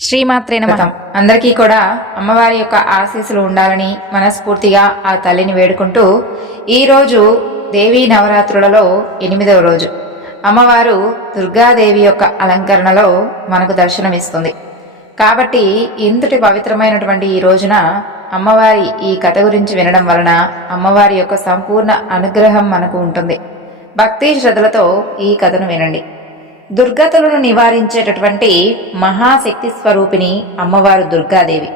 శ్రీమాత్రే నమః అందరికీ కూడా అమ్మవారి యొక్క ఆశీస్సులు ఉండాలని మనస్ఫూర్తిగా ఆ తల్లిని వేడుకుంటూ ఈరోజు దేవీ నవరాత్రులలో ఎనిమిదవ రోజు. అమ్మవారు దుర్గాదేవి యొక్క అలంకరణలో మనకు దర్శనమిస్తుంది. కాబట్టి ఇంతటి పవిత్రమైనటువంటి ఈ రోజున అమ్మవారి ఈ కథ గురించి వినడం వలన అమ్మవారి యొక్క సంపూర్ణ అనుగ్రహం మనకు ఉంటుంది. భక్తి శ్రద్ధలతో ఈ కథను వినండి. దుర్గతులను నివారించేటటువంటి మహాశక్తి స్వరూపిణి అమ్మవారు దుర్గాదేవి.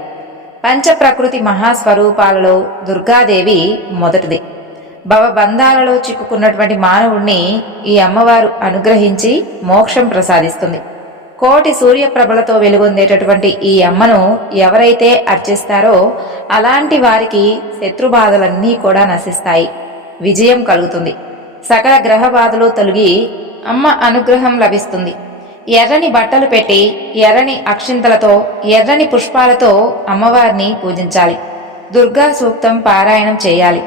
పంచప్రకృతి మహాస్వరూపాలలో దుర్గాదేవి మొదటిది. భవబంధాలలో చిక్కుకున్నటువంటి మానవుణ్ణి ఈ అమ్మవారు అనుగ్రహించి మోక్షం ప్రసాదిస్తుంది. కోటి సూర్యప్రభలతో వెలుగొందేటటువంటి ఈ అమ్మను ఎవరైతే అర్చిస్తారో అలాంటి వారికి శత్రుబాధలన్నీ కూడా నశిస్తాయి. విజయం కలుగుతుంది. సకల గ్రహ బాధలు తొలగి అమ్మ అనుగ్రహం లభిస్తుంది. ఎర్రని బట్టలు పెట్టి ఎర్రని అక్షింతలతో ఎర్రని పుష్పాలతో అమ్మవారిని పూజించాలి. దుర్గా సూక్తం పారాయణం చేయాలి.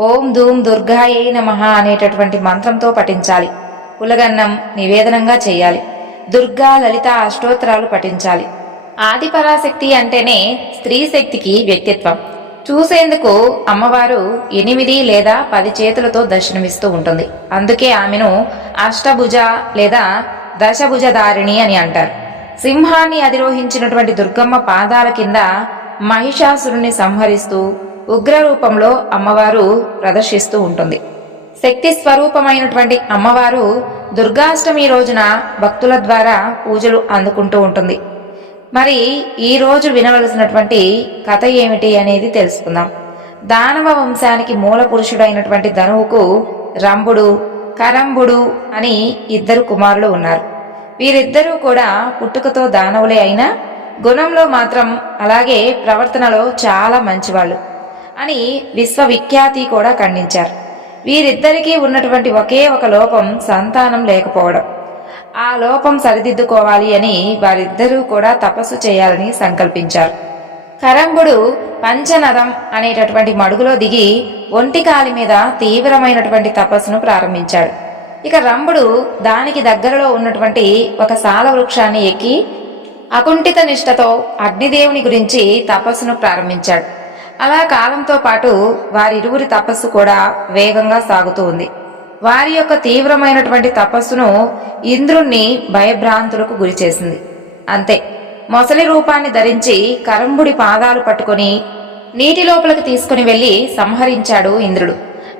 ఓం ధూమ్ దుర్గాయే నమః అనేటటువంటి మంత్రంతో పఠించాలి. పులగన్నం నివేదనంగా చేయాలి. దుర్గా లలిత అష్టోత్తరాలు పఠించాలి. ఆదిపరాశక్తి అంటేనే స్త్రీ శక్తికి వ్యక్తిత్వం. చూసేందుకు అమ్మవారు ఎనిమిది లేదా పది చేతులతో దర్శనమిస్తూ ఉంటుంది. అందుకే ఆమెను అష్టభుజ లేదా దశభుజధారిణి అని అంటారు. సింహాన్ని అధిరోహించినటువంటి దుర్గమ్మ పాదాల కింద మహిషాసురుణ్ణి సంహరిస్తూ ఉగ్ర రూపంలో అమ్మవారు ప్రదర్శిస్తూ ఉంటుంది. శక్తి స్వరూపమైనటువంటి అమ్మవారు దుర్గాష్టమి రోజున భక్తుల ద్వారా పూజలు అందుకుంటూ ఉంటుంది. మరి ఈరోజు వినవలసినటువంటి కథ ఏమిటి అనేది తెలుసుకుందాం. దానవ వంశానికి మూల పురుషుడైనటువంటి ధనువుకు రంభుడు కరంబుడు అని ఇద్దరు కుమారులు ఉన్నారు. వీరిద్దరూ కూడా పుట్టుకతో దానవులే అయినా గుణంలో మాత్రం అలాగే ప్రవర్తనలో చాలా మంచివాళ్ళు అని విశ్వవిఖ్యాతి కూడా ఖండించారు. వీరిద్దరికీ ఉన్నటువంటి ఒకే ఒక లోపం సంతానం లేకపోవడం. ఆ లోపం సరిదిద్దుకోవాలి అని వారిద్దరూ కూడా తపస్సు చేయాలని సంకల్పించారు. కరంబుడు పంచనరం అనేటటువంటి మడుగులో దిగి ఒంటి కాలి మీద తీవ్రమైనటువంటి తపస్సును ప్రారంభించాడు. ఇక రంభుడు దానికి దగ్గరలో ఉన్నటువంటి ఒక సాల వృక్షాన్ని ఎక్కి అకుంఠిత నిష్ఠతో అగ్నిదేవుని గురించి తపస్సును ప్రారంభించాడు. అలా కాలంతో పాటు వారిరువురి తపస్సు కూడా వేగంగా సాగుతూ ఉంది. వారి యొక్క తీవ్రమైనటువంటి తపస్సును ఇంద్రుణ్ణి భయభ్రాంతులకు గురి చేసింది. అంతే. మొసలి రూపాన్ని ధరించి కరంబుడి పాదాలు పట్టుకొని నీటి లోపలికి తీసుకుని వెళ్ళి సంహరించాడు ఇంద్రుడు.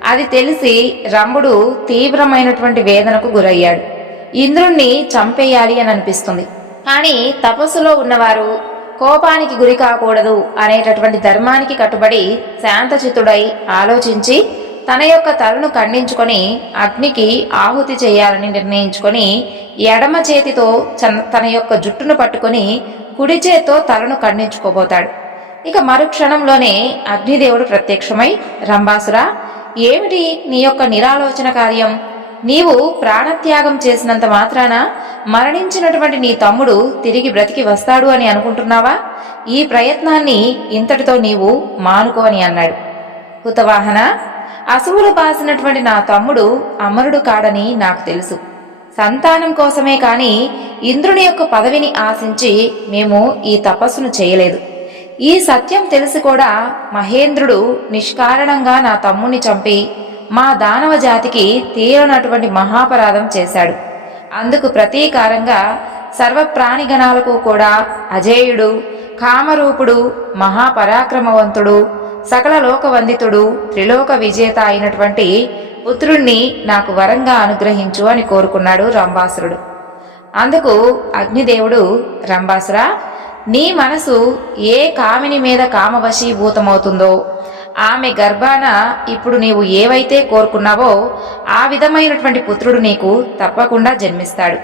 అది తెలిసి రంభుడు తీవ్రమైనటువంటి వేదనకు గురయ్యాడు. ఇంద్రుణ్ణి చంపేయాలి అని అనిపిస్తుంది. కానీ తపస్సులో ఉన్నవారు కోపానికి గురి కాకూడదు అనేటటువంటి ధర్మానికి కట్టుబడి శాంతచిత్తుడై ఆలోచించి తన యొక్క తలను ఖండించుకొని అగ్నికి ఆహుతి చేయాలని నిర్ణయించుకొని ఎడమ చేతితో తన యొక్క జుట్టును పట్టుకొని కుడి చేతితో తలను ఖండించుకోబోతాడు. ఇక మరుక్షణంలోనే అగ్నిదేవుడు ప్రత్యక్షమై రంభాసురా ఏమిటి నీ యొక్క నిరాలోచన కార్యం? నీవు ప్రాణత్యాగం చేసినంత మాత్రాన మరణించినటువంటి నీ తమ్ముడు తిరిగి బ్రతికి వస్తాడు అని అనుకుంటున్నావా? ఈ ప్రయత్నాన్ని ఇంతటితో నీవు మానుకో అని అన్నాడు. హుతవాహన అసువులు బాసినటువంటి నా తమ్ముడు అమరుడు కాడని నాకు తెలుసు. సంతానం కోసమే కాని ఇంద్రుని యొక్క పదవిని ఆశించి మేము ఈ తపస్సును చేయలేదు. ఈ సత్యం తెలిసి కూడా మహేంద్రుడు నిష్కారణంగా నా తమ్ముని చంపి మా దానవ జాతికి తీరనటువంటి మహాపరాధం చేశాడు. అందుకు ప్రతీకారంగా సర్వప్రాణిగణాలకు కూడా అజేయుడు కామరూపుడు మహాపరాక్రమవంతుడు సకల లోకవందితుడు త్రిలోక విజేత అయినటువంటి పుత్రుణ్ణి నాకు వరంగా అనుగ్రహించు అని కోరుకున్నాడు రంభాసురుడు అందుకు అగ్నిదేవుడు రంభాసురా నీ మనసు ఏ కామిని మీద కామవశీభూతమవుతుందో ఆమె గర్భాన ఇప్పుడు నీవు ఏవైతే కోరుకున్నావో ఆ విధమైనటువంటి పుత్రుడు నీకు తప్పకుండా జన్మిస్తాడు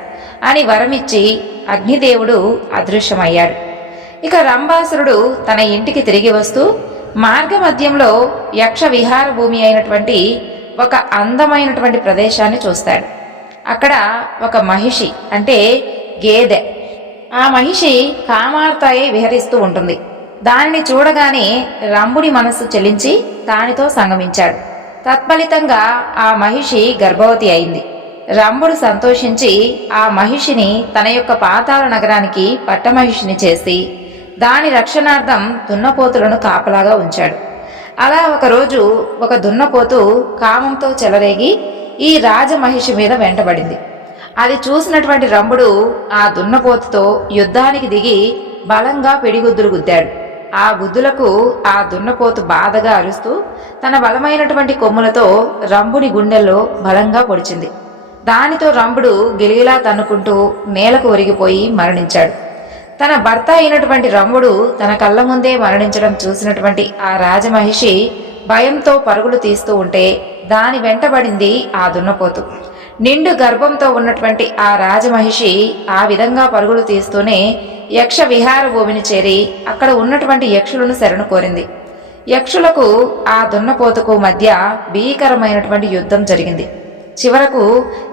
అని వరమిచ్చి అగ్నిదేవుడు అదృశ్యమయ్యాడు. ఇక రంభాసురుడు తన ఇంటికి తిరిగి వస్తూ మార్గమధ్యంలో యక్ష విహార భూమి అయినటువంటి ఒక అందమైనటువంటి ప్రదేశాన్ని చూస్తాడు. అక్కడ ఒక మహిషి అంటే గేదె. ఆ మహిషి కామార్తాయి విహరిస్తూ ఉంటుంది. దానిని చూడగానే రంభుడి మనస్సు చెలించి దానితో సంగమించాడు. తత్ఫలితంగా ఆ మహిషి గర్భవతి అయింది. రంభుడు సంతోషించి ఆ మహిషిని తన యొక్క పాతాల నగరానికి పట్టమహిషిని చేసి దాని రక్షణార్థం దున్నపోతులను కాపలాగా ఉంచాడు. అలా ఒకరోజు ఒక దున్నపోతు కామంతో చెలరేగి ఈ రాజమహిషి మీద వెంటబడింది. అది చూసినటువంటి రంభుడు ఆ దున్నపోతుతో యుద్ధానికి దిగి బలంగా పిడిగుద్దులు గుద్దాడు. ఆ గుద్దులకు ఆ దున్నపోతు బాధగా అరుస్తూ తన బలమైనటువంటి కొమ్ములతో రంభుని గుండెల్లో బలంగా పొడిచింది. దానితో రంభుడు గిలిగిలా తన్నుకుంటూ నేలకు ఒరిగిపోయి మరణించాడు. తన భర్త అయినటువంటి రమ్ముడు తన కళ్ళ ముందే మరణించడం చూసినటువంటి ఆ రాజమహిషి భయంతో పరుగులు తీస్తూ ఉంటే దాని వెంటబడింది ఆ దున్నపోతు. నిండు గర్భంతో ఉన్నటువంటి ఆ రాజమహిషి ఆ విధంగా పరుగులు తీస్తూనే యక్ష విహార భూమిని చేరి అక్కడ ఉన్నటువంటి యక్షులను శరణు కోరింది. యక్షులకు ఆ దున్నపోతుకు మధ్య భీకరమైనటువంటి యుద్ధం జరిగింది. చివరకు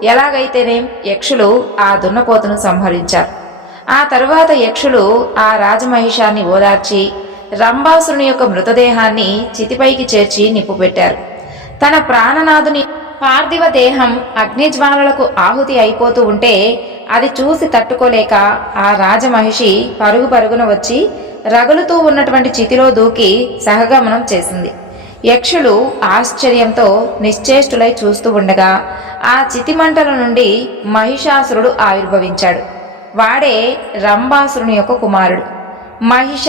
ఎలాగైతేనేం యక్షులు ఆ దున్నపోతును సంహరించారు. ఆ తరువాత యక్షులు ఆ రాజమహిషాన్ని ఓదార్చి రంభాసురుని యొక్క మృతదేహాన్ని చితిపైకి చేర్చి నిప్పుపెట్టారు. తన ప్రాణనాథుని పార్థివ దేహం అగ్నిజ్వాలలకు ఆహుతి అయిపోతూ ఉంటే అది చూసి తట్టుకోలేక ఆ రాజమహిషి పరుగు పరుగున వచ్చి రగులుతూ ఉన్నటువంటి చితిలో దూకి సహగమనం చేసింది. యక్షులు ఆశ్చర్యంతో నిశ్చేష్టులై చూస్తూ ఉండగా ఆ చితిమంటల నుండి మహిషాసురుడు ఆవిర్భవించాడు. వాడే రంభాసురుని యొక్క కుమారుడు. మహిష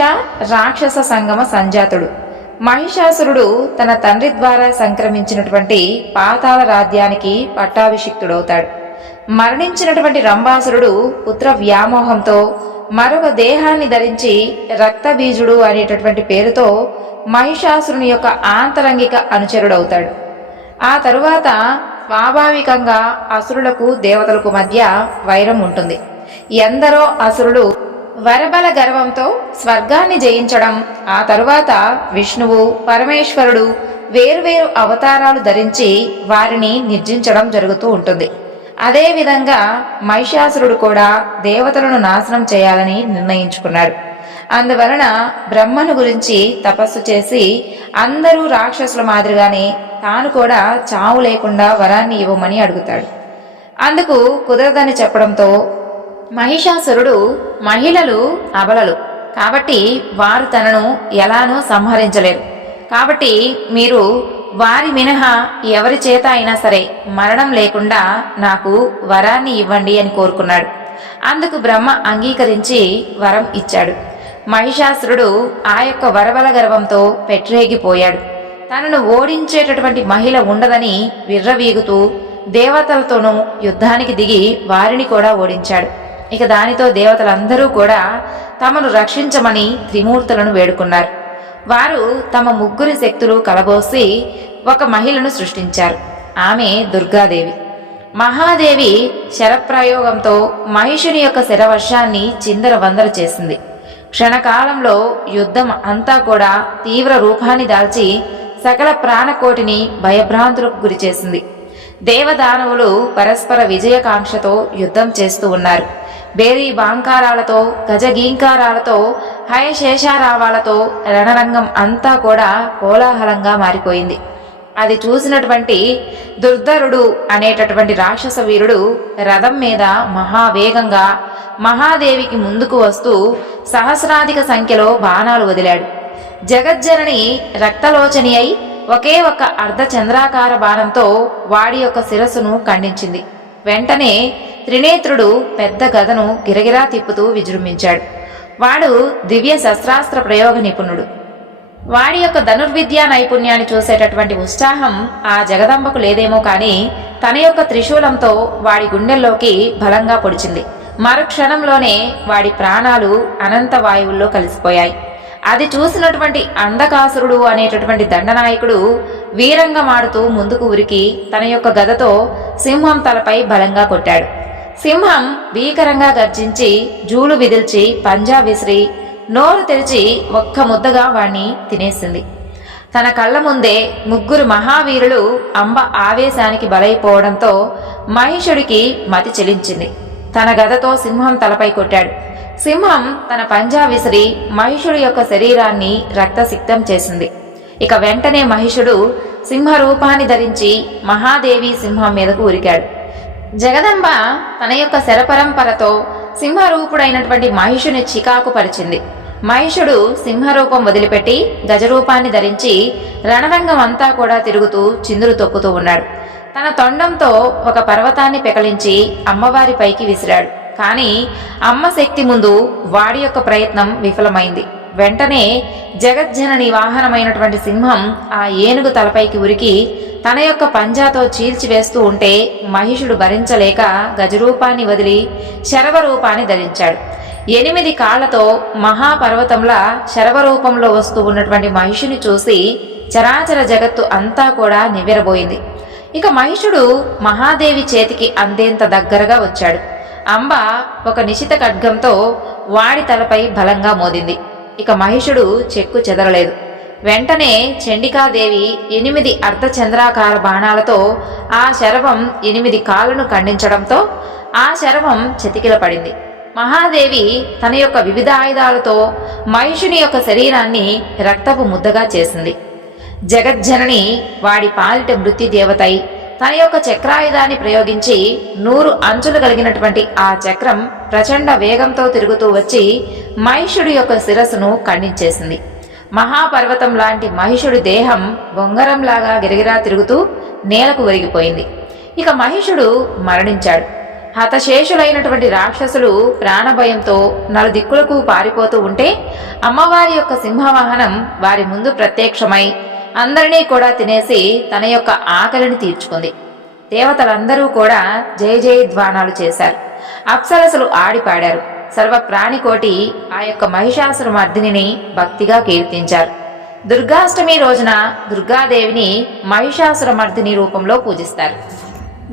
రాక్షస సంగమ సంజాతుడు. మహిషాసురుడు తన తండ్రి ద్వారా సంక్రమించినటువంటి పాతాళ రాజ్యానికి పట్టాభిషిక్తుడవుతాడు. మరణించినటువంటి రంభాసురుడు పుత్ర వ్యామోహంతో మరొక దేహాన్ని ధరించి రక్తబీజుడు అనేటటువంటి పేరుతో మహిషాసురుని యొక్క ఆంతరంగిక అనుచరుడవుతాడు. ఆ తరువాత స్వాభావికంగా అసురులకు దేవతలకు మధ్య వైరం ఉంటుంది. ఎందరో అసురులు వరబల గర్వంతో స్వర్గాన్ని జయించడం ఆ తరువాత విష్ణువు పరమేశ్వరుడు వేరువేరు అవతారాలు ధరించి వారిని నిర్జించడం జరుగుతూ ఉంటుంది. అదేవిధంగా మహిషాసురుడు కూడా దేవతలను నాశనం చేయాలని నిర్ణయించుకున్నాడు. అందువలన బ్రహ్మను గురించి తపస్సు చేసి అందరూ రాక్షసుల మాదిరిగానే తాను కూడా చావు లేకుండా వరాన్ని ఇవ్వమని అడుగుతాడు. అందుకు కుదరదని చెప్పడంతో మహిషాసురుడు మహిళలు అబలలు. కాబట్టి వారు తనను ఎలానూ సంహరించలేరు. కాబట్టి మీరు వారి మినహా ఎవరి చేత అయినా సరే మరణం లేకుండా నాకు వరాన్ని ఇవ్వండి అని కోరుకున్నాడు. అందుకు బ్రహ్మ అంగీకరించి వరం ఇచ్చాడు. మహిషాసురుడు ఆ యొక్క వరవల గర్వంతో పెట్రేగిపోయాడు. తనను ఓడించేటటువంటి మహిళ ఉండదని విర్రవీగుతూ దేవతలతోనూ యుద్ధానికి దిగి వారిని కూడా ఓడించాడు. ఇక దానితో దేవతలందరూ కూడా తమను రక్షించమని త్రిమూర్తులను వేడుకున్నారు. వారు తమ ముగ్గురి శక్తులు కలబోసి ఒక మహిళను సృష్టించారు. ఆమె దుర్గాదేవి. మహాదేవి శరప్రయోగంతో మహిషుని యొక్క శరవర్షాన్ని చిందర వందర చేసింది. క్షణకాలంలో యుద్ధం అంతా కూడా తీవ్ర రూపాన్ని దాల్చి సకల ప్రాణకోటిని భయభ్రాంతులకు గురిచేసింది దేవదానవులు పరస్పర విజయకాంక్షతో యుద్ధం చేస్తూ ఉన్నారు. బేరీ బాంకారాలతో గజగీంకారాలతో హయశేషారావాలతో రణరంగం అంతా కూడా కోలాహలంగా మారిపోయింది. అది చూసినటువంటి దుర్ధరుడు అనేటటువంటి రాక్షస వీరుడు రథం మీద మహావేగంగా మహాదేవికి ముందుకు వస్తూ సహస్రాధిక సంఖ్యలో బాణాలు వదిలాడు. జగజ్జనని రక్తలోచని అయి ఒకే ఒక అర్ధ చంద్రాకార బాణంతో వాడి యొక్క శిరస్సును ఖండించింది. వెంటనే త్రినేత్రుడు పెద్ద గదను గిరగిరా తిప్పుతూ విజృంభించాడు. వాడు దివ్య శస్త్రాస్త్ర ప్రయోగ నిపుణుడు. వాడి యొక్క ధనుర్విద్యా నైపుణ్యాన్ని చూసేటటువంటి ఉత్సాహం ఆ జగదంబకు లేదేమో కానీ తన యొక్క త్రిశూలంతో వాడి గుండెల్లోకి బలంగా పొడిచింది. మరుక్షణంలోనే వాడి ప్రాణాలు అనంత వాయువుల్లో కలిసిపోయాయి. అది చూసినటువంటి అంధకాసురుడు అనేటటువంటి దండనాయకుడు వీరంగమాడుతూ ముందుకు ఉరికి తన యొక్క గదతో సింహం తలపై బలంగా కొట్టాడు. సింహం భీకరంగా గర్జించి జూలు విదిల్చి పంజా విసిరి నోరు తెరిచి ఒక్క ముద్దగా వాణ్ణి తినేసింది. తన కళ్ళ ముందే ముగ్గురు మహావీరులు అంబ ఆవేశానికి బలైపోవడంతో మహిషుడికి మతి చెలించింది. తన గదతో సింహం తలపై కొట్టాడు. సింహం తన పంజా విసిరి మహిషుడి యొక్క శరీరాన్ని రక్తసిక్తం చేసింది. ఇక వెంటనే మహిషుడు సింహ రూపాన్ని ధరించి మహాదేవి సింహం మీదకు ఉరికాడు. జగదంబ తన యొక్క శరపరంపరతో సింహరూపుడైనటువంటి మహిషుని చికాకు పరిచింది. మహిషుడు సింహరూపం వదిలిపెట్టి గజరూపాన్ని ధరించి రణరంగం అంతా కూడా తిరుగుతూ చిందులు తొక్కుతూ ఉన్నాడు. తన తొండంతో ఒక పర్వతాన్ని పెకలించి అమ్మవారి పైకి విసిరాడు. కానీ అమ్మ శక్తి ముందు వాడి యొక్క ప్రయత్నం విఫలమైంది. వెంటనే జగజ్జనని వాహనమైనటువంటి సింహం ఆ ఏనుగు తలపైకి ఉరికి తన యొక్క పంజాతో చీల్చివేస్తూ ఉంటే మహిషుడు భరించలేక గజరూపాన్ని వదిలి శరవరూపాన్ని ధరించాడు. ఎనిమిది కాళ్ళతో మహాపర్వతంలా శరవరూపంలో వస్తూ ఉన్నటువంటి మహిషుని చూసి చరాచర జగత్తు అంతా కూడా నివ్వెరబోయింది. ఇక మహిషుడు మహాదేవి చేతికి అందేంత దగ్గరగా వచ్చాడు. అంబ ఒక నిశిత ఖడ్గంతో వాడి తలపై బలంగా మోదింది. ఇక మహిషుడు చెక్కు చెదరలేదు. వెంటనే చండికాదేవి ఎనిమిది అర్ధచంద్రాకార బాణాలతో ఆ శరవం ఎనిమిది కాళ్ళను ఖండించడంతో ఆ శరవం చతికిల పడింది మహాదేవి తన యొక్క వివిధ ఆయుధాలతో మహిషుని యొక్క శరీరాన్ని రక్తపు ముద్దగా చేసింది. జగజ్జనని వాడి పాలిట మృత్యుదేవతై తన యొక్క చక్రాయుధాన్ని ప్రయోగించి నూరు అంచులు కలిగినటువంటి ఆ చక్రం ప్రచండ వేగంతో తిరుగుతూ వచ్చి మహిషుడి యొక్క శిరస్సును ఖండించేసింది. మహాపర్వతం లాంటి మహిషుడి దేహం బొంగరంలాగా గిరిగిరా తిరుగుతూ నేలకు ఒరిగిపోయింది. ఇక మహిషుడు మరణించాడు. హతశేషులైనటువంటి రాక్షసులు ప్రాణభయంతో నలుదిక్కులకు పారిపోతూ ఉంటే అమ్మవారి యొక్క సింహవాహనం వారి ముందు ప్రత్యక్షమై అందరినీ కూడా తినేసి తన యొక్క ఆకలిని తీర్చుకుంది. దేవతలందరూ కూడా జయ జయధ్వానాలు చేశారు. అప్సరసలు ఆడిపాడారు. సర్వ ప్రాణికోటి ఆ యొక్క మహిషాసుర మర్దిని భక్తిగా కీర్తించారు. దుర్గాష్టమి రోజున దుర్గాదేవిని మహిషాసుర మర్దిని రూపంలో పూజిస్తారు.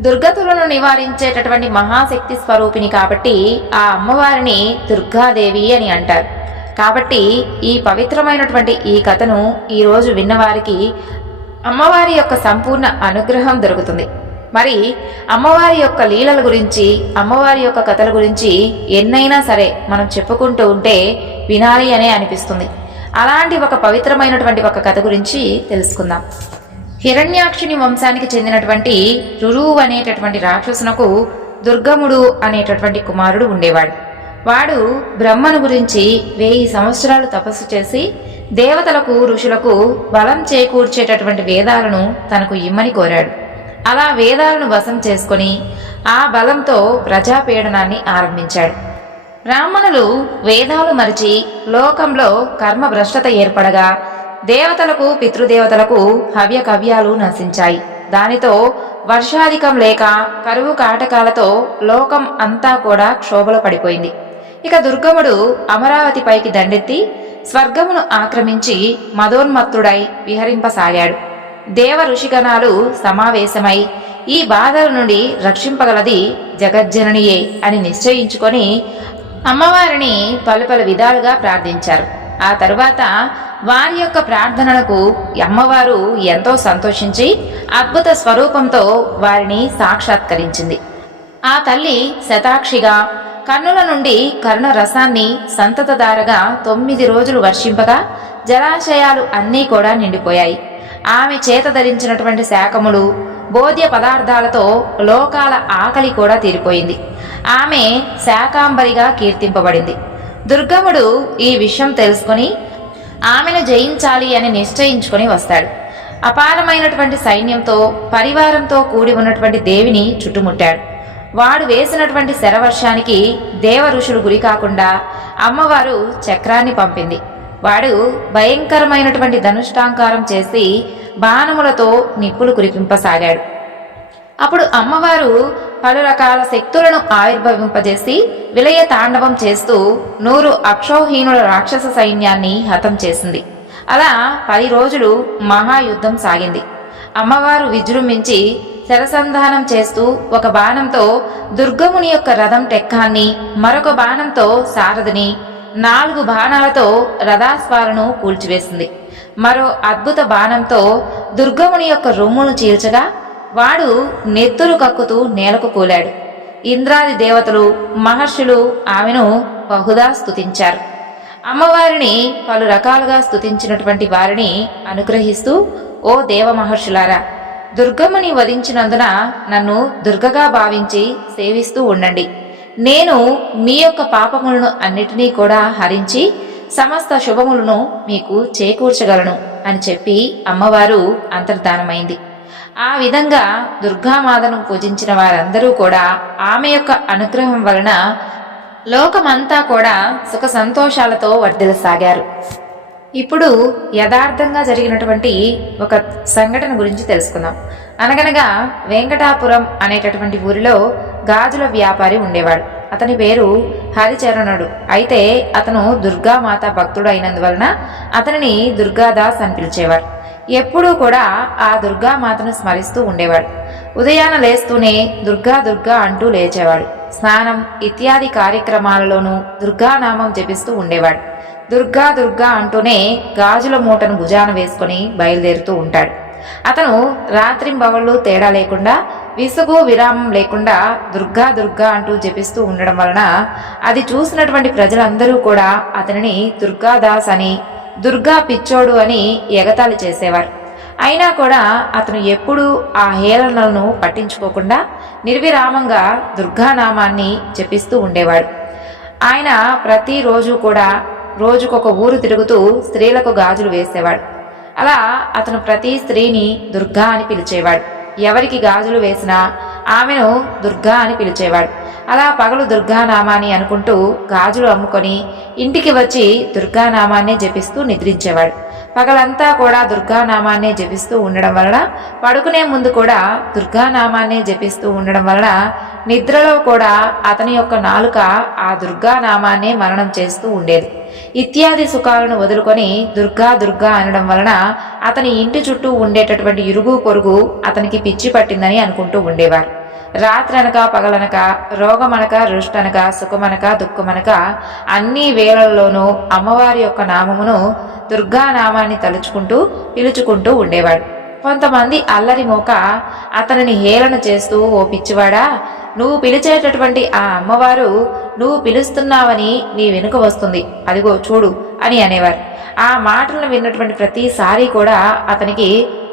దుర్గతులను నివారించేటటువంటి మహాశక్తి స్వరూపిణి కాబట్టి ఆ అమ్మవారిని దుర్గాదేవి అని అంటారు. కాబట్టి ఈ పవిత్రమైనటువంటి ఈ కథను ఈరోజు విన్నవారికి అమ్మవారి యొక్క సంపూర్ణ అనుగ్రహం దొరుకుతుంది. మరి అమ్మవారి యొక్క లీలల గురించి అమ్మవారి యొక్క కథల గురించి ఎన్నైనా సరే మనం చెప్పుకుంటూ ఉంటే వినాలి అనే అనిపిస్తుంది. అలాంటి ఒక పవిత్రమైనటువంటి ఒక కథ గురించి తెలుసుకుందాం. హిరణ్యాక్షుని వంశానికి చెందినటువంటి రురువు అనేటటువంటి రాక్షసునకు దుర్గముడు అనేటటువంటి కుమారుడు ఉండేవాడు. వాడు బ్రహ్మను గురించి వెయ్యి సంవత్సరాలు తపస్సు చేసి దేవతలకు ఋషులకు బలం చేకూర్చేటటువంటి వేదాలను తనకు ఇమ్మని కోరాడు. అలా వేదాలను వశం చేసుకొని ఆ బలంతో ప్రజాపీడనాన్ని ఆరంభించాడు. బ్రాహ్మణులు వేదాలు మరిచి లోకంలో కర్మభ్రష్టత ఏర్పడగా దేవతలకు పితృదేవతలకు హవ్యకవ్యాలు నశించాయి. దానితో వర్షాధికం లేక కరువు కాటకాలతో లోకం అంతా కూడా క్షోభలో పడిపోయింది. ఇక దుర్గముడు అమరావతి పైకి దండెత్తి స్వర్గమును ఆక్రమించి మదోన్మత్తుడై విహరింపసాగాడు. దేవ ఋషిగణాలు సమావేశమై ఈ బాధల నుండి రక్షింపగలది జగజ్జననియే అని నిశ్చయించుకొని అమ్మవారిని పలు పలు విధాలుగా ప్రార్థించారు. ఆ తరువాత వారి యొక్క ప్రార్థనలకు అమ్మవారు ఎంతో సంతోషించి అద్భుత స్వరూపంతో వారిని సాక్షాత్కరించింది. ఆ తల్లి శతాక్షిగా కన్నుల నుండి కరుణరసాన్ని సంతతధారగా తొమ్మిది రోజులు వర్షింపగా జలాశయాలు అన్నీ కూడా నిండిపోయాయి. ఆమె చేత ధరించినటువంటి శాఖములు బోధ్య పదార్థాలతో లోకాల ఆకలి కూడా తీరిపోయింది. ఆమె శాకాంబరిగా కీర్తింపబడింది. దుర్గముడు ఈ విషయం తెలుసుకొని ఆమెను జయించాలి అని నిశ్చయించుకొని వస్తాడు. అపారమైనటువంటి సైన్యంతో పరివారంతో కూడి ఉన్నటువంటి దేవిని చుట్టుముట్టాడు. వాడు వేసినటువంటి శరవర్షానికి దేవ ఋషులు గురి కాకుండా అమ్మవారు చక్రాన్ని పంపింది. వాడు భయంకరమైనటువంటి ధనుష్టాంకారం చేసి బాణములతో నిప్పులు కురిపింపసాగాడు. అప్పుడు అమ్మవారు పలు రకాల శక్తులను ఆవిర్భవింపజేసి విలయ తాండవం చేస్తూ నూరు అక్షౌహీనుల రాక్షస సైన్యాన్ని హతం చేసింది. అలా పది రోజులు మహాయుద్ధం సాగింది. అమ్మవారు విజృంభించి శరసంధానం చేస్తూ ఒక బాణంతో దుర్గముని యొక్క రథం టెక్కాన్ని మరొక బాణంతో సారథిని నాలుగు బాణాలతో రథాస్వాలను కూల్చివేసింది. మరో అద్భుత బాణంతో దుర్గముని యొక్క రొమ్మును చీల్చగా వాడు నెత్తురు కక్కుతూ నేలకు కూలాడు. ఇంద్రాది దేవతలు మహర్షులు ఆమెను బహుదా స్తుతించారు. అమ్మవారిని పలు రకాలుగా స్తుతించినటువంటి వారిని అనుగ్రహిస్తూ ఓ దేవ మహర్షులారా దుర్గమ్మని వధించినందున నన్ను దుర్గగా భావించి సేవిస్తూ ఉండండి. నేను మీ యొక్క పాపములను అన్నిటినీ కూడా హరించి సమస్త శుభములను మీకు చేకూర్చగలను అని చెప్పి అమ్మవారు అంతర్ధానమైంది. ఆ విధంగా దుర్గామాతను పూజించిన వారందరూ కూడా ఆమె యొక్క అనుగ్రహం వలన లోకమంతా కూడా సుఖ సంతోషాలతో వర్ధిల్లసాగారు. ఇప్పుడు యథార్థంగా జరిగినటువంటి ఒక సంఘటన గురించి తెలుసుకుందాం. అనగనగా వెంకటాపురం అనేటటువంటి ఊరిలో గాజుల వ్యాపారి ఉండేవాడు. అతని పేరు హరిచరణుడు. అయితే అతను దుర్గామాత భక్తుడు అయినందువలన అతనిని దుర్గాదాస్ అని పిలిచేవారు. ఎప్పుడూ కూడా ఆ దుర్గామాతను స్మరిస్తూ ఉండేవాడు. ఉదయాన లేస్తూనే దుర్గా దుర్గా అంటూ లేచేవాడు. స్నానం ఇత్యాది కార్యక్రమాలలోనూ దుర్గానామం జపిస్తూ ఉండేవాడు. దుర్గా దుర్గా అంటూనే గాజుల మూటను భుజాన వేసుకుని బయలుదేరుతూ ఉంటాడు. అతను రాత్రింబవళ్ళు తేడా లేకుండా విసుగు విరామం లేకుండా దుర్గా దుర్గా అంటూ జపిస్తూ ఉండడం వలన అది చూసినటువంటి ప్రజలందరూ కూడా అతనిని దుర్గాదాస్ అని దుర్గా పిచ్చోడు అని ఎగతాళి చేసేవారు. అయినా కూడా అతను ఎప్పుడూ ఆ హేళనలను పట్టించుకోకుండా నిర్విరామంగా దుర్గానామాన్ని జపిస్తూ ఉండేవాడు. ఆయన ప్రతిరోజు కూడా రోజుకొక ఊరు తిరుగుతూ స్త్రీలకు గాజులు వేసేవాడు. అలా అతను ప్రతి స్త్రీని దుర్గా అని పిలిచేవాడు. ఎవరికి గాజులు వేసినా ఆమెను దుర్గా అని పిలిచేవాడు. అలా పగలు దుర్గానామాన్ని అనుకుంటూ గాజులు అమ్ముకొని ఇంటికి వచ్చి దుర్గానామాన్నే జపిస్తూ నిద్రించేవాడు. పగలంతా కూడా దుర్గానామాన్నే జపిస్తూ ఉండడం వలన పడుకునే ముందు కూడా దుర్గానామాన్నే జపిస్తూ ఉండడం వలన నిద్రలో కూడా అతని యొక్క నాలుక ఆ దుర్గానామాన్నే మరణం చేస్తూ ఉండేది. ఇత్యాది సుఖాలను వదులుకొని దుర్గా దుర్గా అనడం వలన అతని ఇంటి చుట్టూ ఉండేటటువంటి ఇరుగు పొరుగు అతనికి పిచ్చి పట్టిందని అనుకుంటూ ఉండేవారు. రాత్రనక పగలనక రోగమనక రుష్టనక సుఖమనక దుఃఖమనక అన్ని వేళల్లోనూ అమ్మవారి యొక్క నామమును దుర్గా నామాన్ని తలుచుకుంటూ పిలుచుకుంటూ ఉండేవాడు. కొంతమంది అల్లరి మోక అతనిని హేళన చేస్తూ ఓ పిచ్చివాడా నువ్వు పిలిచేటటువంటి ఆ అమ్మవారు నువ్వు పిలుస్తున్నావని నీ వెనుక వస్తుంది. అదిగో చూడు అని అనేవారు. ఆ మాటలను విన్నటువంటి ప్రతిసారి కూడా అతనికి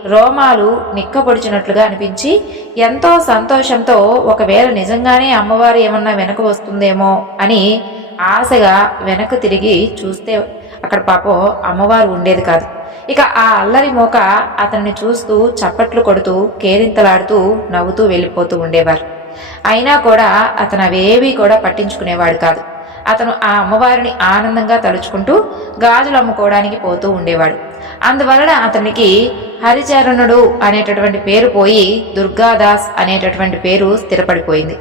రోమాలు నిక్కపొడిచినట్లుగా అనిపించి ఎంతో సంతోషంతో ఒకవేళ నిజంగానే అమ్మవారు ఏమన్నా వెనక వస్తుందేమో అని ఆశగా వెనక తిరిగి చూస్తే అక్కడ పాపం అమ్మవారు ఉండేది కాదు. ఇక ఆ అల్లరి మోక అతన్ని చూస్తూ చప్పట్లు కొడుతూ కేరింతలాడుతూ నవ్వుతూ వెళ్ళిపోతూ ఉండేవారు. అయినా కూడా అతను అవేవీ కూడా పట్టించుకునేవాడు కాదు. అతను ఆ అమ్మవారిని ఆనందంగా తలుచుకుంటూ గాజులు అమ్ముకోవడానికి పోతూ ఉండేవాడు. అందువలన అతనికి హరిచరణుడు అనేటటువంటి పేరు పోయి దుర్గాదాస్ అనేటటువంటి పేరు స్థిరపడిపోయింది.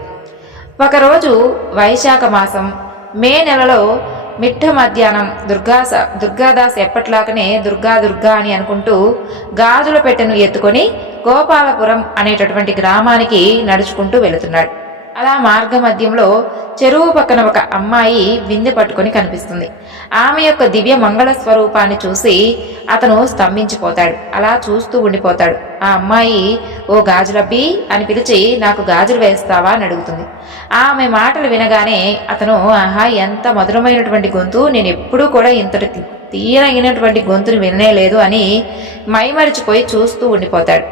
ఒకరోజు వైశాఖ మాసం మే నెలలో మిట్ట మధ్యాహ్నం దుర్గా దుర్గాదాస్ ఎప్పట్లాగనే దుర్గా దుర్గా అని అనుకుంటూ గాజుల పెట్టెను ఎత్తుకొని గోపాలపురం అనేటటువంటి గ్రామానికి నడుచుకుంటూ వెళుతున్నాడు. అలా మార్గ మధ్యంలో చెరువు పక్కన ఒక అమ్మాయి బిందె పట్టుకొని కనిపిస్తుంది. ఆమె యొక్క దివ్య మంగళ స్వరూపాన్ని చూసి అతను స్తంభించిపోతాడు. అలా చూస్తూ ఉండిపోతాడు. ఆ అమ్మాయి ఓ గాజులబ్బి అని పిలిచి నాకు గాజులు వేస్తావా? అని అడుగుతుంది. ఆమె మాటలు వినగానే అతను ఆహా ఎంత మధురమైనటువంటి గొంతు నేను ఎప్పుడూ కూడా ఇంతటి తీరగినటువంటి గొంతుని వినలేదు అని మైమరిచిపోయి చూస్తూ ఉండిపోతాడు.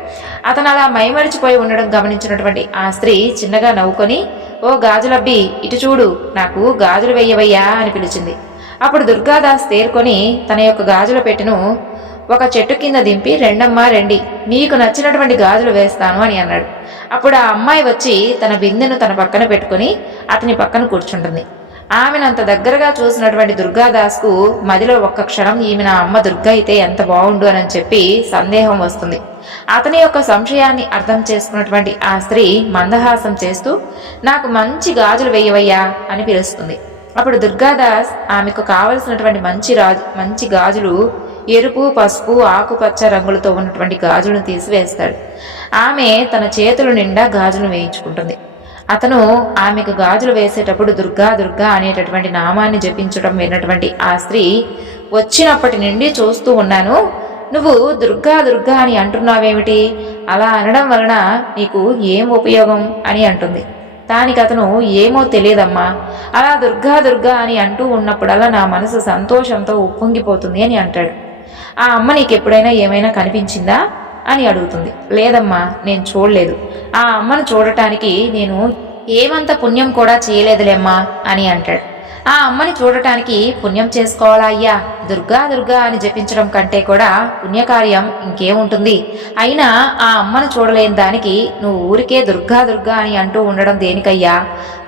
అతను అలా మైమరిచిపోయి ఉండడం గమనించినటువంటి ఆ స్త్రీ చిన్నగా నవ్వుకొని ఓ గాజులబ్బి ఇటు చూడు నాకు గాజులు వెయ్యవయ్యా అని పిలిచింది. అప్పుడు దుర్గాదాస్ తేరుకొని తన యొక్క గాజుల పెట్టెను ఒక చెట్టు కింద దింపి రెండమ్మా రండి మీకు నచ్చినటువంటి గాజులు వేస్తాను అని అన్నాడు. అప్పుడు ఆ అమ్మాయి వచ్చి తన బిందెను తన పక్కన పెట్టుకుని అతని పక్కన కూర్చుంటుంది. ఆమెనంత దగ్గరగా చూసినటువంటి దుర్గాదాస్కు మదిలో ఒక్క క్షణం ఈమె నా అమ్మ దుర్గా అయితే ఎంత బాగుండు అని చెప్పి సందేహం వస్తుంది. అతని యొక్క సంశయాన్ని అర్థం చేసుకున్నటువంటి ఆ స్త్రీ మందహాసం చేస్తూ నాకు మంచి గాజులు వేయవయ్యా అని పిలుస్తుంది. అప్పుడు దుర్గాదాస్ ఆమెకు కావలసినటువంటి మంచి రాజు మంచి గాజులు ఎరుపు పసుపు ఆకుపచ్చ రంగులతో ఉన్నటువంటి గాజులను తీసివేస్తాడు. ఆమె తన చేతుల నిండా గాజులు వేయించుకుంటుంది. అతను ఆమెకు గాజులు వేసేటప్పుడు దుర్గా దుర్గా అనేటటువంటి నామాన్ని జపించడం విన్నటువంటి ఆ స్త్రీ వచ్చినప్పటి నుండి చూస్తూ ఉన్నాను. నువ్వు దుర్గా దుర్గా అని అంటున్నావేమిటి? అలా అనడం వలన నీకు ఏం ఉపయోగం? అని అంటుంది. దానికి అతను ఏమో తెలియదమ్మా. అలా దుర్గా దుర్గా అని అంటూ ఉన్నప్పుడల్లా నా మనసు సంతోషంతో ఉప్పొంగిపోతుంది అని అంటాడు. ఆ అమ్మ నీకు ఎప్పుడైనా ఏమైనా కనిపించిందా? అని అడుగుతుంది. లేదమ్మా నేను చూడలేదు. ఆ అమ్మను చూడటానికి నేను ఏమంత పుణ్యం కూడా చేయలేదులేమ్మా అని అంటాడు. ఆ అమ్మని చూడటానికి పుణ్యం చేసుకోవాలా అయ్యా? దుర్గా దుర్గా అని జపించడం కంటే కూడా పుణ్యకార్యం ఇంకేముంటుంది అయినా ఆ అమ్మను చూడలేని దానికి నువ్వు ఊరికే దుర్గా దుర్గా అని అంటూ ఉండడం దేనికయ్యా?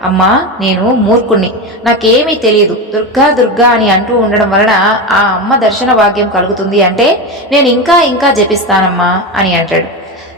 అమ్మా నేను మూర్ఖుణ్ణి. నాకేమీ తెలియదు. దుర్గా దుర్గా అని అంటూ ఉండడం వలన ఆ అమ్మ దర్శన భాగ్యం కలుగుతుంది అంటే నేను ఇంకా ఇంకా జపిస్తానమ్మా అని అంటాడు.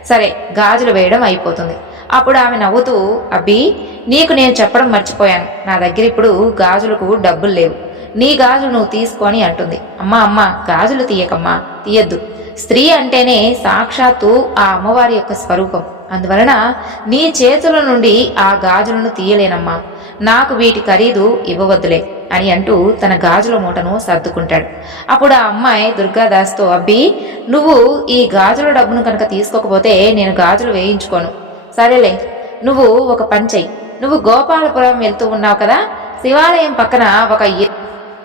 సరే గాజులు వేయడం అయిపోతుంది. అప్పుడు ఆమె నవ్వుతూ అబ్బి నీకు నేను చెప్పడం మర్చిపోయాను. నా దగ్గర ఇప్పుడు గాజులకు డబ్బులు లేవు. నీ గాజులు నువ్వు తీసుకొని అంటుంది. అమ్మా అమ్మ గాజులు తీయకమ్మా తీయద్దు. స్త్రీ అంటేనే సాక్షాత్తు ఆ అమ్మవారి యొక్క స్వరూపం. అందువలన నీ చేతుల నుండి ఆ గాజులను తీయలేనమ్మా. నాకు వీటి ఖరీదు ఇవ్వవద్దులే అని అంటూ తన గాజుల మూటను సర్దుకుంటాడు. అప్పుడు ఆ అమ్మాయి దుర్గాదాస్తో అబ్బి నువ్వు ఈ గాజుల డబ్బును కనుక తీసుకోకపోతే నేను గాజులు వేయించుకోను. సరేలే నువ్వు ఒక పని చెయ్యి. నువ్వు గోపాలపురం వెళ్తూ ఉన్నావు కదా శివాలయం పక్కన ఒక ఎ-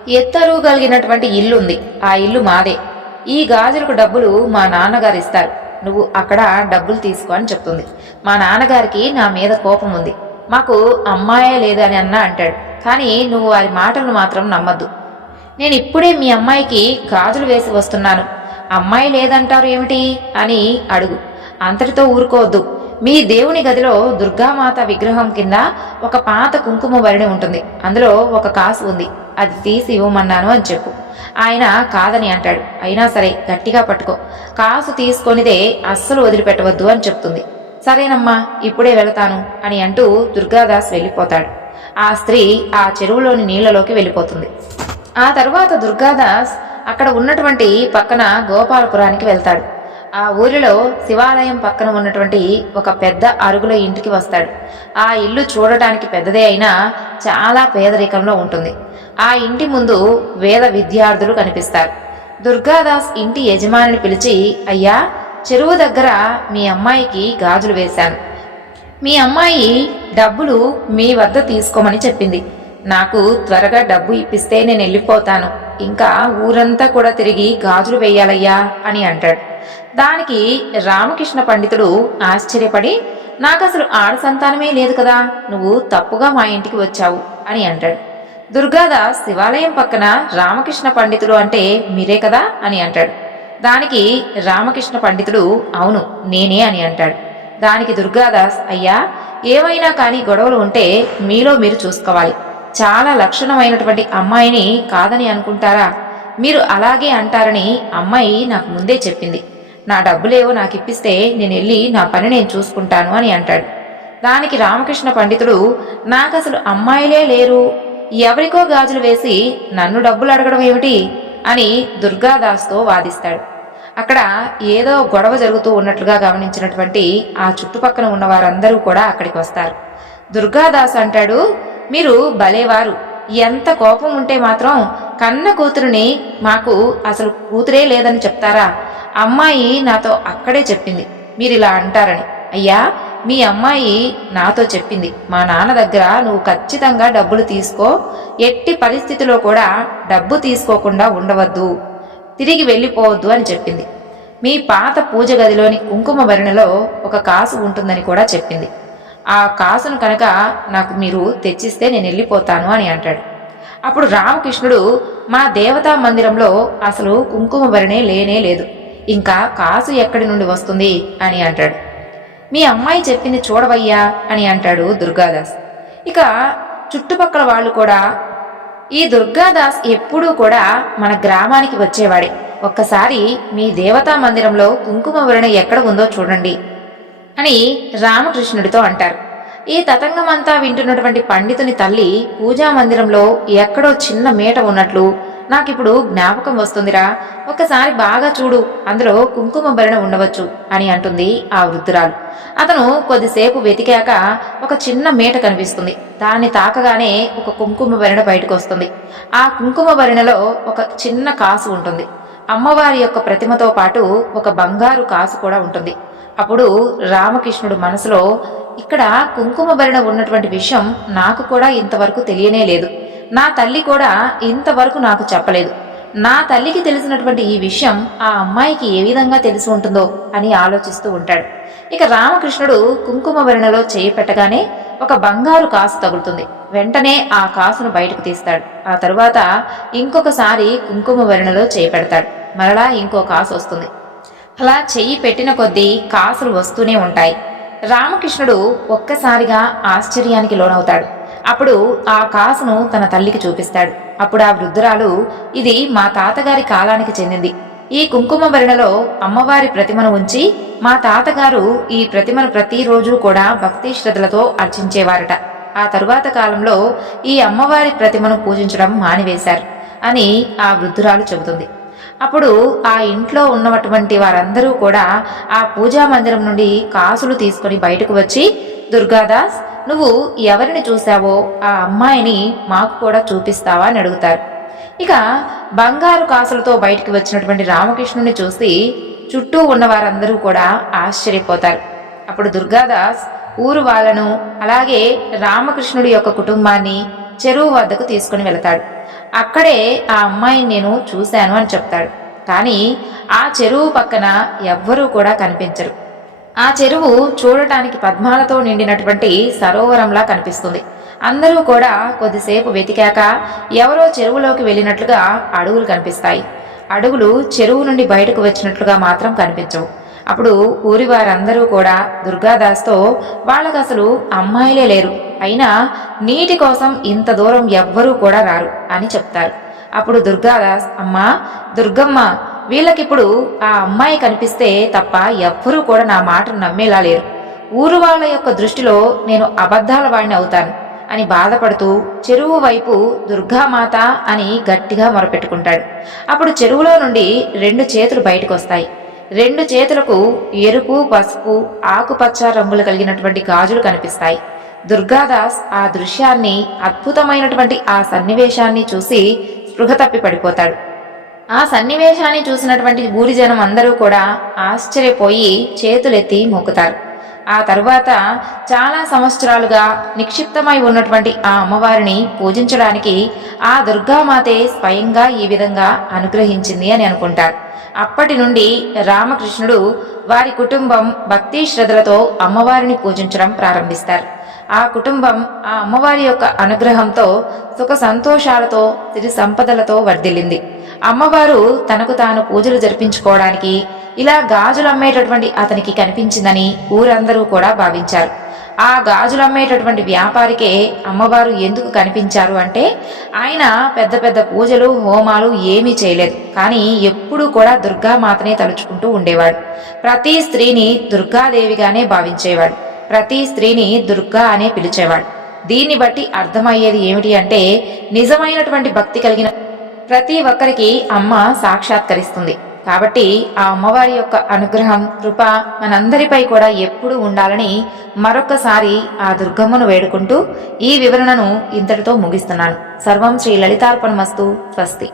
ఎత్తరు కలిగినటువంటి ఇల్లు ఉంది ఆ ఇల్లు మాదే. ఈ గాజులకు డబ్బులు మా నాన్నగారు ఇస్తారు. నువ్వు అక్కడ డబ్బులు తీసుకో అని చెప్తుంది. మా నాన్నగారికి నా మీద కోపం ఉంది. మాకు అమ్మాయే లేదని అన్న అంటాడు. కానీ నువ్వు వారి మాటలను మాత్రం నమ్మద్దు. నేను ఇప్పుడే మీ అమ్మాయికి గాజులు వేసి వస్తున్నాను. అమ్మాయి లేదంటారు ఏమిటి? అని అడుగు. అంతటితో ఊరుకోవద్దు. మీ దేవుని గదిలో దుర్గామాత విగ్రహం కింద ఒక పాత కుంకుమ వరిణి ఉంటుంది. అందులో ఒక కాసు ఉంది. అది తీసి ఇవ్వమన్నాను అని చెప్పు. ఆయన కాదని అంటాడు. అయినా సరే గట్టిగా పట్టుకో. కాసు తీసుకొనిదే అస్సలు వదిలిపెట్టవద్దు అని చెప్తుంది. సరేనమ్మా ఇప్పుడే వెళతాను అని అంటూ దుర్గాదాస్ వెళ్ళిపోతాడు. ఆ స్త్రీ ఆ చెరువులోని నీళ్ళలోకి వెళ్ళిపోతుంది. ఆ తర్వాత దుర్గాదాస్ అక్కడ ఉన్నటువంటి పక్కన గోపాలపురానికి వెళ్తాడు. ఆ ఊరిలో శివాలయం పక్కన ఉన్నటువంటి ఒక పెద్ద అరుగుల ఇంటికి వస్తాడు. ఆ ఇల్లు చూడటానికి పెద్దదే అయినా చాలా పేదరికంలో ఉంటుంది. ఆ ఇంటి ముందు వేద విద్యార్థులు కనిపిస్తారు. దుర్గాదాస్ ఇంటి యజమానిని పిలిచి అయ్యా చెరువు దగ్గర మీ అమ్మాయికి గాజులు వేశాను. మీ అమ్మాయి డబ్బులు మీ వద్ద తీసుకోమని చెప్పింది. నాకు త్వరగా డబ్బు ఇప్పిస్తే నేను వెళ్ళిపోతాను. ఇంకా ఊరంతా కూడా తిరిగి గాజులు వేయాలయ్యా అని అంటాడు. దానికి రామకృష్ణ పండితుడు ఆశ్చర్యపడి నాకు అసలు ఆడ సంతానమే లేదు కదా నువ్వు తప్పుగా మా ఇంటికి వచ్చావు అని అంటాడు. దుర్గాదాస్ శివాలయం పక్కన రామకృష్ణ పండితుడు అంటే మీరే కదా అని అంటాడు. దానికి రామకృష్ణ పండితుడు అవును నేనే అని అంటాడు. దానికి దుర్గాదాస్ అయ్యా ఏవైనా కానీ గొడవలు ఉంటే మీలో మీరు చూసుకోవాలి. చాలా లక్షణమైనటువంటి అమ్మాయిని కాదని అనుకుంటారా? మీరు అలాగే అంటారని అమ్మాయి నాకు ముందే చెప్పింది. నా డబ్బులేవో నాకు ఇప్పిస్తే నేను వెళ్ళి నా పని నేను చూసుకుంటాను అని అంటాడు. దానికి రామకృష్ణ పండితుడు నాకు అసలు అమ్మాయిలే లేరు. ఎవరికో గాజులు వేసి నన్ను డబ్బులు అడగడం ఏమిటి అని దుర్గాదాస్తో వాదిస్తాడు. అక్కడ ఏదో గొడవ జరుగుతూ ఉన్నట్లుగా గమనించినటువంటి ఆ చుట్టుపక్కల ఉన్న వారందరూ కూడా అక్కడికి వస్తారు. దుర్గాదాస్ అంటాడు మీరు భలేవారు. ఎంత కోపం ఉంటే మాత్రం కన్న కూతురుని మాకు అసలు కూతురే లేదని చెప్తారా? అమ్మాయి నాతో అక్కడే చెప్పింది. మీరు ఇలా అంటారని. అయ్యా మీ అమ్మాయి నాతో చెప్పింది. మా నాన్న దగ్గర నువ్వు ఖచ్చితంగా డబ్బులు తీసుకో. ఎట్టి పరిస్థితిలో కూడా డబ్బు తీసుకోకుండా ఉండవద్దు. తిరిగి వెళ్ళిపోవద్దు అని చెప్పింది. మీ పాత పూజ గదిలోని కుంకుమ భరణలో ఒక కాసు ఉంటుందని కూడా చెప్పింది. ఆ కాసును కనుక నాకు మీరు తెచ్చిస్తే నేను వెళ్ళిపోతాను అని అంటాడు. అప్పుడు రామకృష్ణుడు మా దేవతా మందిరంలో అసలు కుంకుమ భరణే లేనే లేదు. ఇంకా కాసు ఎక్కడి నుండి వస్తుంది అని అంటాడు. మీ అమ్మాయి చెప్పింది చూడవయ్యా అని అంటాడు దుర్గాదాస్. ఇక చుట్టుపక్కల వాళ్ళు కూడా ఈ దుర్గాదాస్ ఎప్పుడూ కూడా మన గ్రామానికి వచ్చేవాడే. ఒక్కసారి మీ దేవతా మందిరంలో కుంకుమ వరణ ఎక్కడ ఉందో చూడండి అని రామకృష్ణుడితో అంటారు. ఈ తతంగమంతా వింటున్నటువంటి పండితుని తల్లి పూజా మందిరంలో ఎక్కడో చిన్న మేట ఉన్నట్లు నాకిప్పుడు జ్ఞాపకం వస్తుందిరా. ఒక్కసారి బాగా చూడు అందులో కుంకుమ భరణ ఉండవచ్చు అని అంటుంది ఆ వృద్ధురాలు. అతను కొద్దిసేపు వెతికాక ఒక చిన్న మేట కనిపిస్తుంది. దాన్ని తాకగానే ఒక కుంకుమ భరణ బయటకు వస్తుంది ఆ కుంకుమ భరణలో ఒక చిన్న కాసు ఉంటుంది. అమ్మవారి యొక్క ప్రతిమతో పాటు ఒక బంగారు కాసు కూడా ఉంటుంది. అప్పుడు రామకృష్ణుడు మనసులో ఇక్కడ కుంకుమ భరణ ఉన్నటువంటి విషయం నాకు కూడా ఇంతవరకు తెలియనే లేదు. నా తల్లి కూడా ఇంతవరకు నాకు చెప్పలేదు. నా తల్లికి తెలిసినటువంటి ఈ విషయం ఆ అమ్మాయికి ఏ విధంగా తెలిసి ఉంటుందో అని ఆలోచిస్తూ ఉంటాడు. ఇక రామకృష్ణుడు కుంకుమ వరణలో చేయి పెట్టగానే ఒక బంగారు కాసు తగులుతుంది. వెంటనే ఆ కాసును బయటకు తీస్తాడు. ఆ తరువాత ఇంకొకసారి కుంకుమ వరణలో చేయి పెడతాడు. మరలా ఇంకో కాసు వస్తుంది. అలా చెయ్యి పెట్టిన కొద్దీ కాసులు వస్తూనే ఉంటాయి. రామకృష్ణుడు ఒక్కసారిగా ఆశ్చర్యానికి లోనవుతాడు. అప్పుడు ఆ కాసును తన తల్లికి చూపిస్తాడు. అప్పుడు ఆ వృద్ధురాలు ఇది మా తాతగారి కాలానికి చెందింది. ఈ కుంకుమ భరణలో అమ్మవారి ప్రతిమను ఉంచి మా తాతగారు ఈ ప్రతిమను ప్రతిరోజు కూడా భక్తి శ్రద్ధలతో అర్చించేవారట. ఆ తరువాత కాలంలో ఈ అమ్మవారి ప్రతిమను పూజించడం మానివేశారు అని ఆ వృద్ధురాలు చెబుతుంది. అప్పుడు ఆ ఇంట్లో ఉన్నటువంటి వారందరూ కూడా ఆ పూజా మందిరం నుండి కాసులు తీసుకొని బయటకు వచ్చి దుర్గాదాస్ నువ్వు ఎవరిని చూశావో ఆ అమ్మాయిని మాకు కూడా చూపిస్తావా అని అడుగుతారు. ఇక బంగారు కాసులతో బయటికి వచ్చినటువంటి రామకృష్ణుని చూసి చుట్టూ ఉన్న వారందరూ కూడా ఆశ్చర్యపోతారు. అప్పుడు దుర్గాదాస్ ఊరు వాళ్ళను అలాగే రామకృష్ణుడి యొక్క కుటుంబాన్ని చెరువు వద్దకు తీసుకుని వెళతాడు. అక్కడే ఆ అమ్మాయిని నేను చూశాను అని చెప్తాడు. కానీ ఆ చెరువు పక్కన ఎవ్వరూ కూడా కనిపించరు. ఆ చెరువు చూడటానికి పద్మాలతో నిండినటువంటి సరోవరంలా కనిపిస్తుంది. అందరూ కూడా కొద్దిసేపు వెతికాక ఎవరో చెరువులోకి వెళ్ళినట్లుగా అడుగులు కనిపిస్తాయి. అడుగులు చెరువు నుండి బయటకు వచ్చినట్లుగా మాత్రం కనిపించవు. అప్పుడు ఊరి వారందరూ కూడా దుర్గాదాస్తో వాళ్ళకు అసలు అమ్మాయిలే లేరు. అయినా నీటి కోసం ఇంత దూరం ఎవ్వరూ కూడా రారు అని చెప్తారు. అప్పుడు దుర్గాదాస్ అమ్మా దుర్గమ్మ వీళ్ళకిప్పుడు ఆ అమ్మాయి కనిపిస్తే తప్ప ఎవ్వరూ కూడా నా మాటను నమ్మేలా లేరు. ఊరు వాళ్ళ యొక్క దృష్టిలో నేను అబద్ధాల వాడిని అవుతాను అని బాధపడుతూ చెరువు వైపు దుర్గామాత అని గట్టిగా మొరపెట్టుకుంటాడు. అప్పుడు చెరువులో నుండి రెండు చేతులు బయటకు వస్తాయి రెండు చేతులకు ఎరుపు పసుపు ఆకుపచ్చ రంగులు కలిగినటువంటి గాజులు కనిపిస్తాయి. దుర్గాదాస్ ఆ దృశ్యాన్ని అద్భుతమైనటువంటి ఆ సన్నివేశాన్ని చూసి స్పృహ తప్పి పడిపోతాడు. ఆ సన్నివేశాన్ని చూసినటువంటి ఊరి జనం అందరూ కూడా ఆశ్చర్యపోయి చేతులెత్తి మొక్కుతారు ఆ తరువాత చాలా సంవత్సరాలుగా నిక్షిప్తమై ఉన్నటువంటి ఆ అమ్మవారిని పూజించడానికి ఆ దుర్గామాతే స్వయంగా ఈ విధంగా అనుగ్రహించింది అని అనుకుంటారు. అప్పటి నుండి రామకృష్ణుడు వారి కుటుంబం భక్తి శ్రద్ధలతో అమ్మవారిని పూజించడం ప్రారంభిస్తారు. ఆ కుటుంబం ఆ అమ్మవారి యొక్క అనుగ్రహంతో సుఖ సంతోషాలతో సిరి సంపదలతో వర్ధిల్లింది. అమ్మవారు తనకు తాను పూజలు జరిపించుకోవడానికి ఇలా గాజులు అమ్మేటటువంటి అతనికి కనిపించిందని ఊరందరూ కూడా భావించారు. ఆ గాజులు అమ్మేటటువంటి వ్యాపారికే అమ్మవారు ఎందుకు కనిపించారు అంటే ఆయన పెద్ద పెద్ద పూజలు హోమాలు ఏమీ చేయలేదు. కానీ ఎప్పుడూ కూడా దుర్గామాతనే తలుచుకుంటూ ఉండేవాడు. ప్రతి స్త్రీని దుర్గాదేవిగానే భావించేవాడు. ప్రతి స్త్రీని దుర్గా అనే పిలిచేవాడు. దీన్ని బట్టి అర్థమయ్యేది ఏమిటి అంటే నిజమైనటువంటి భక్తి కలిగిన ప్రతి ఒక్కరికి అమ్మ సాక్షాత్కరిస్తుంది. కాబట్టి ఆ అమ్మవారి యొక్క అనుగ్రహం కృప మనందరిపై కూడా ఎప్పుడూ ఉండాలని మరొకసారి ఆ దుర్గమ్మను వేడుకుంటూ ఈ వివరణను ఇంతటితో ముగిస్తున్నాను. సర్వం శ్రీ లలితార్పణమస్తు. స్వస్తి.